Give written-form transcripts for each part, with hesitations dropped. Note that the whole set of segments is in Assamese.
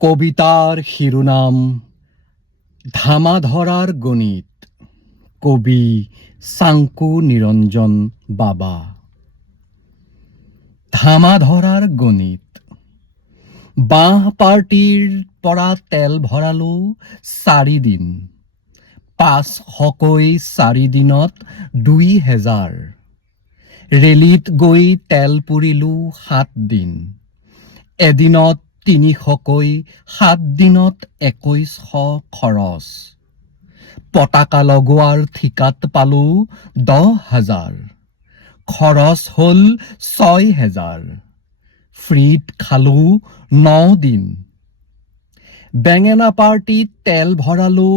কবিতাৰ শিৰোনাম ধামাধৰাৰ গণিত। কবি চাংকু নিৰঞ্জন বাবা। ধামাধৰাৰ গণিত। বাঁহ পাৰ্টিৰ পৰা তেল ভৰালো 4 দিন, 500কৈ 4 দিনত 2000। ৰেলীত গৈ তেল পুৰিলো 7 দিন, এদিনত 300কৈ 7 দিনত 2100 খৰচ। পতাকা লগোৱাৰ ঠিকাত পালো 10,000, খৰচ হ'ল 6,000। ফ্ৰীত খালো 9 দিন। বেঙেনা পাৰ্টিত তেল ভৰালো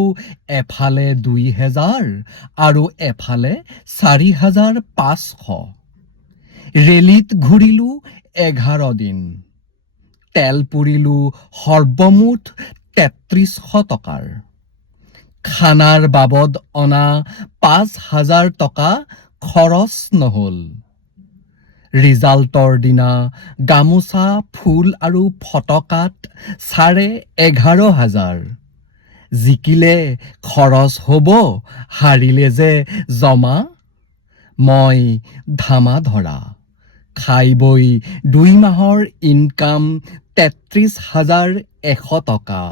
এফালে 2000 আৰু এফালে 4,500। ৰেলীত ঘূৰিলো 11 দিন, তেল পুৰিলো সৰ্বমুঠ 3300 টকাৰ। খানাৰ বাবদ অনা 5,000 টকা খৰচ নহ'ল। ৰিজাল্টৰ দিনা গামোচা, ফুল আৰু ফটকাত 11,500। জিকিলে খৰচ হ'ব, হাৰিলে যে জমা। মই ধামাধৰা। খাই বৈ 2 মাহৰ ইনকাম 33,100 টকা।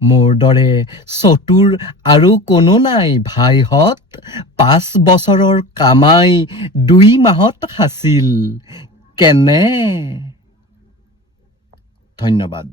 মোৰ দৰে চতুৰ আৰু কোনো নাই ভাইহঁত। 5 বছৰৰ কামাই 2 মাহত সাঁচিল কেনে। ধন্যবাদ।